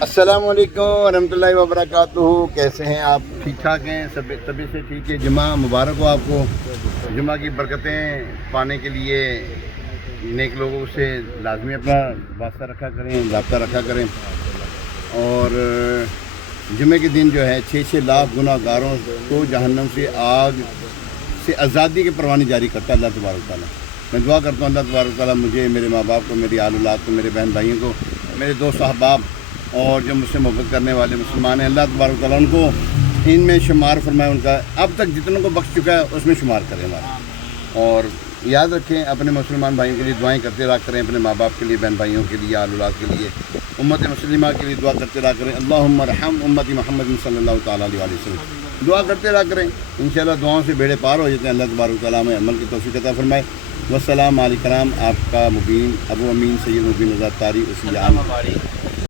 अस्सलाम वालेकुम रहमतुल्लाहि व बरकातुहू। कैसे हैं आप? ठीक ठाक हैं? सब तबीयत से ठीक है? जुम्मा मुबारक हो आपको। जुम्मा की बरकतें पाने के लिए नेक लोगों से लाजमी अपना वास्ता रखा करें, रब्ता रखा करें। और जुम्मे के दिन जो है 6-6 लाख गुनाहगारों को जहन्नम से आग से आज़ादी की परवानी जारी करता है अल्लाह तबारक तआला। मैं दुआ करता हूँ अल्लाह तबारक तआला मुझे, मेरे माँ बाप को, मेरी आल औलाद को, मेरे बहन भाइयों को, मेरे दोस्त अहबाब और जो मुझसे मोहब्बत करने वाले मुसलमान हैं, अल्लाह तबारक तआला उनको इनमें शुमार फरमाए। उनका अब तक जितनों को बख्श चुका है उसमें शुमार करें हमारा। और याद रखें, अपने मुसलमान भाइयों के लिए दुआएं करते रहा करें, अपने माँ बाप के लिए, बहन भाइयों के लिए, आल औलाद के लिए, उम्मत मुस्लिमा के लिए दुआ करते रहा करें। अल्लाहुम्मा रहम उम्मती मोहम्मद सल्लल्लाहु तआला अलैहि वसल्लम। दुआ करते रहा करें, इंशाअल्लाह दुआओं से बेड़े पार हो जाते हैं। अल्लाह तबारक तआला में अमल की तौफीक अता फरमाए। वस्सलाम अलैकुम। आपका मुबीन अबू अमीन सैयद मुबीन आज़ाद तारी उसी